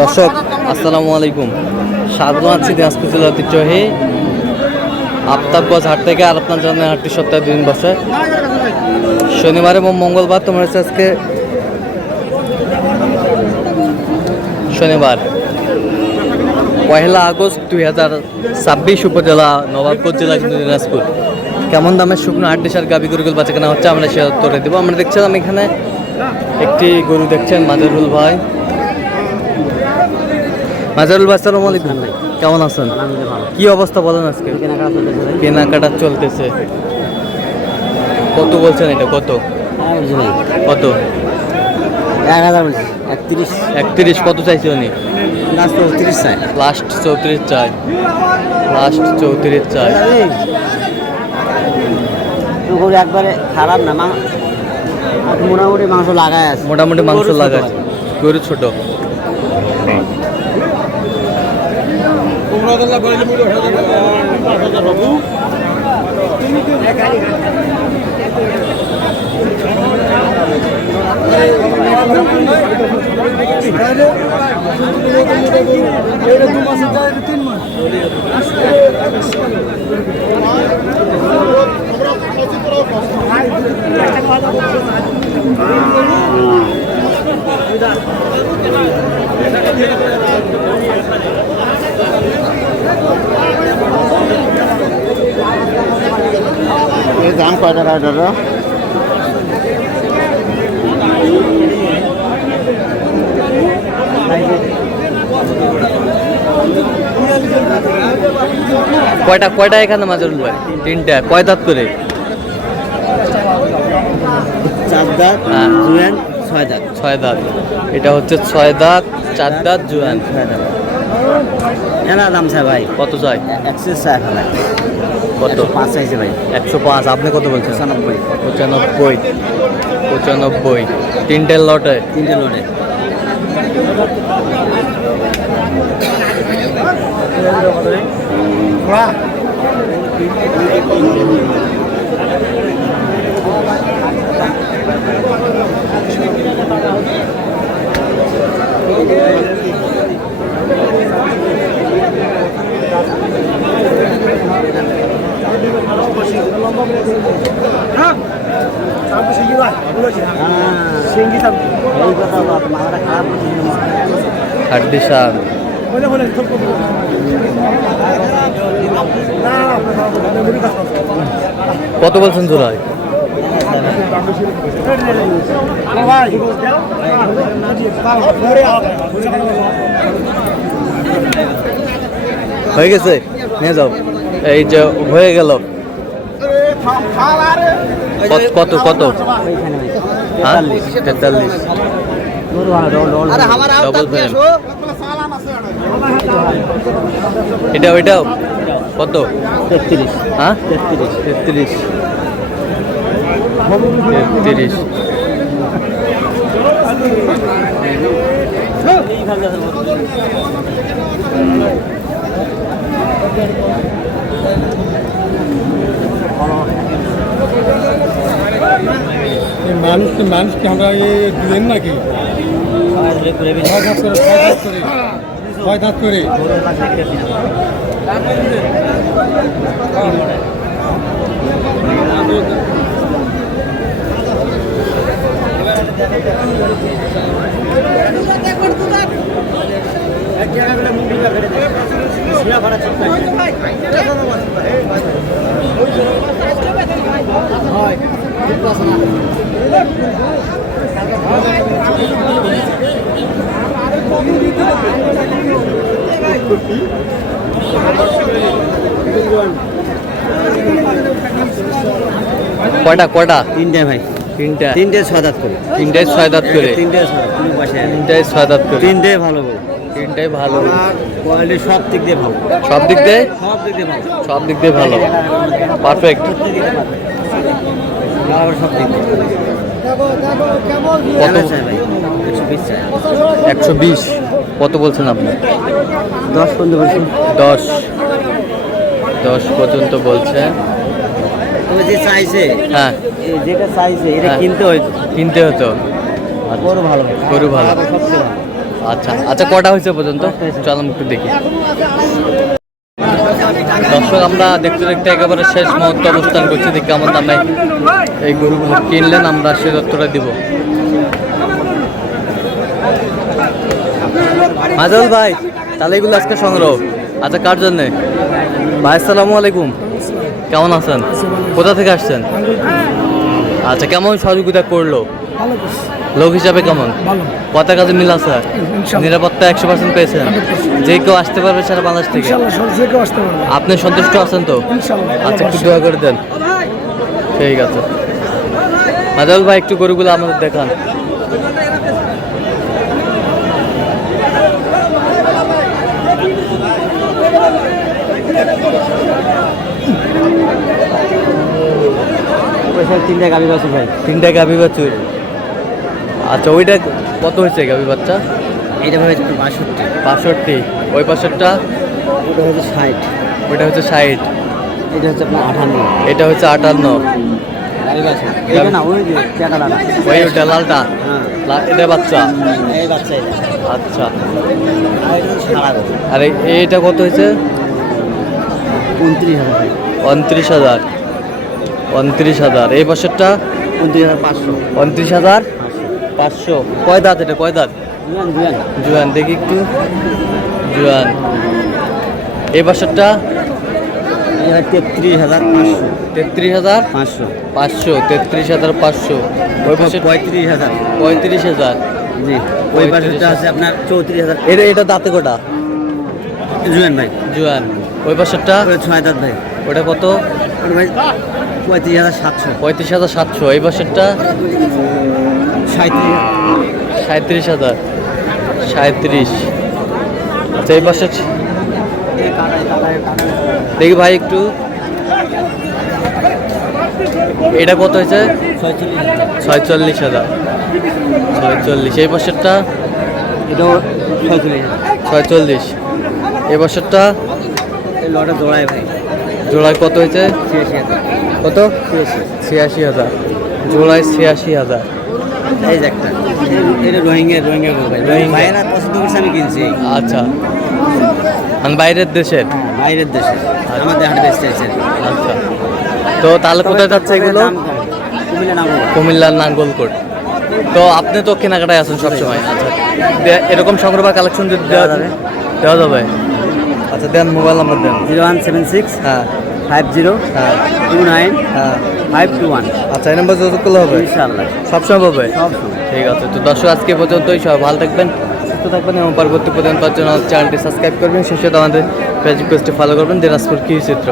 দর্শক আসসালামু আলাইকুম, স্বাগত আছি দিনাজপুর জেলার ঐতিহ্যবাহী আফতাবগঞ্জ হাট থেকে। আর আপনার জন্য হাটটি সপ্তাহে 2 দিন বসে, শনিবার এবং মঙ্গলবার। তোমার হচ্ছে আজকে শনিবার 1 আগস্ট 2026, উপজেলা নবাবগঞ্জ জেলা কিন্তু দিনাজপুর। কেমন দামের শুকনো হাট ডিসার গাবি গরুগুলো বাচ্চা কেনা হচ্ছে আমরা সে উত্তরে দেবো। আমরা দেখছিলাম এখানে একটি গরু দেখছেন মাজারুল ভাই। মাজারুল ভাই আসসালামু আলাইকুম, কেমন আছেন? কি অবস্থা বলেন আজকে? কেনাকাটা চলতেছে। কত বলছেন এটা? কত কত? 31। কত চাইছে উনি? লাস্ট 34 চাই। লাস্ট 34 চাই। একবারে খারাপ না, মোটামুটি মাংস লাগায় আছে। মোটামুটি মাংস লাগায়, গরু ছোট। দাম কয় টাকা দাদা? কয়টা এখানে মাজারুল ভাই? 3টা। কয় দাঁত করে? 4 দাঁত, জুয়ান 6 দাঁত। 6 দাঁত। এটা হচ্ছে 6 দাঁত, 4 দাঁত, জুয়ান। এনা দাম চাই ভাই। কত চাই? 100 চাই ভাই। কত? 5 চাইছে ভাই। 105। আপনি কত বলছেন? 95। 95। 3টে লটে। 3টে লটে। হাড্ডি সার। কত বলছেন জোড়ায়? হয়ে গেছে, নিয়ে যাও। এই যে হয়ে গেল। কত কত? হ্যাঁ, 43। Double frame. এটাও কত? 33। হ্যাঁ, 33। 33। মানুষকে আমরা দিলেন নাকি? 6 দাঁত করে। কয়টা? 3টে ভাই। 3টা। 3টে 6 দাঁত করে। 3টায় 6 দাঁত করে। 3টে 6 দাঁত করে। 3টাই ভালো বল। 3টাই ভালো। কোয়ালিটি সব দিক দিয়ে ভালো। সব দিক দিয়ে ভালো। সব দিক দিয়ে ভালো। পারফেক্ট। সব দিক দিয়ে। কত চাই ভাই? 120 চাই। 120। কত বলছেন আপনি? 10 পর্যন্ত বলছি। 10 পর্যন্ত বলছেন। তবে যে চাইছে, হ্যাঁ, যেটা চাইছে এটা হ্যাঁ। কিনতে হতো। কিনতে হতো। গরু ভালো, গরু ভালো। সবচেয়ে ভালো। আচ্ছা আচ্ছা, কটা হয়েছে পর্যন্ত? চল আমি একটু দেখি। দর্শক, আমরা দেখতে দেখতে একেবারে শেষ মুহূর্তে অবস্থান করছি। দেখি কেমন দামে এই গরুগুলো কিনলেন, আমরা সে তথ্যটা দিব। মাজল ভাই, তাহলে এগুলো আজকে সংগ্রহ। আচ্ছা, কার জন্যে? ভাই আসসালামু আলাইকুম, কেমন আছেন? কোথা থেকে আসছেন? আচ্ছা, কেমন সহযোগিতা করলো? লোক হিসাবে কেমন? কথা কাজে মিল আছে? নিরাপত্তা 100% পেয়েছেন? যে কেউ আসতে পারবে সারা বাংলাদেশ থেকে? আপনি সন্তুষ্ট আছেন তো? আচ্ছা, একটু দোয়া করে দেন। ঠিক আছে মাজল ভাই, একটু গরুগুলো আমাদের দেখান। তিনটা গাভী বাছুর ভাই। তিনটা গাভী বাছুর। আচ্ছা, ওইটা কত হয়েছে গাভী বাচ্চা? এইটা ভাই 62। 62। ওই পাশেরটা? ওটা হচ্ছে 60। ওইটা হচ্ছে 60। এটা হচ্ছে আপনার 58। এটা হচ্ছে 58। গাভী বাছুর এটা না, ওই যে টাকা লালা, ওই ওইটা লালটা? হ্যাঁ, এটা বাচ্চা? এই বাচ্চা এটা। আচ্ছা, আর এটা সারা গরু। আর এইটা কত হয়েছে? 29,000 ভাই। 29,000। 29,000। এই বছরটা? 29,500। 29,500। কয় দাঁত এটা, কয় দাঁত? জুয়ান। জুয়ান, দেখি একটু। জুয়ান। এই বছরটা? 33,500। 33,500। 33,500। ওই বছর 35,000। 35,000। জি, ওই পাশেরটা আছে আপনার 34,000। এটা দাঁতে কটা? জুয়ান ভাই। জুয়ান। ওই বছরটা? ওই 6 দাঁত ভাই। ওটা কত? ওটা ভাই 35,700। 35,700। এই বছরটা? 37,000। 37,000। 37। আচ্ছা, এই বছর দেখি ভাই একটু। এটা কত হয়েছে? 46,000। 46। এই বছরটা? এটাও 46,000। 46। এই বছরটা? এই লটা জোড়ায় ভাই। জোড়ায় কত হয়েছে? 86,000। কত? 86,000। জোড়ায় 86,000। এই যে একটা, এটা রোহিঙ্গা গরু ভাই। রোহিঙ্গা। ভাইয়েরা পছন্দ করছে, আমি কিনছি। আচ্ছা, মানে বাইরের দেশের? বাইরের দেশে আমাদের হাট বেচতে চাইছে। আচ্ছা, তো তাহলে কোথায় যাচ্ছে এগুলো? কুমিল্লা নাম কুমিল্লার নাঙ্গলকোট। তো আপনি তো কেনাকাটায় আছেন সবসময়। আচ্ছা, এরকম সংগ্রহ বা কালেকশন যদি দেওয়া যাবে? দেওয়া যাবে। আচ্ছা, দেন, মোবাইল নাম্বার দেন। 0176 হ্যাঁ 50 হ্যাঁ 29 হ্যাঁ। 521। আচ্ছা, এই নাম্বার যোগাযোগ করলে হবে? ইনশাআল্লাহ সবসময় পাবে? সব সময়। ঠিক আছে। তো দর্শক, আজকে পর্যন্তই। সবাই ভালো থাকবেন, সুস্থ থাকবেন এবং পরবর্তী পর্যন্ত জন্য চ্যানেলটি সাবস্ক্রাইব করবেন। সেই সাথে আমাদের ফেসবুক পেজটি ফলো করবেন, দিনাজপুর কৃষি চিত্র।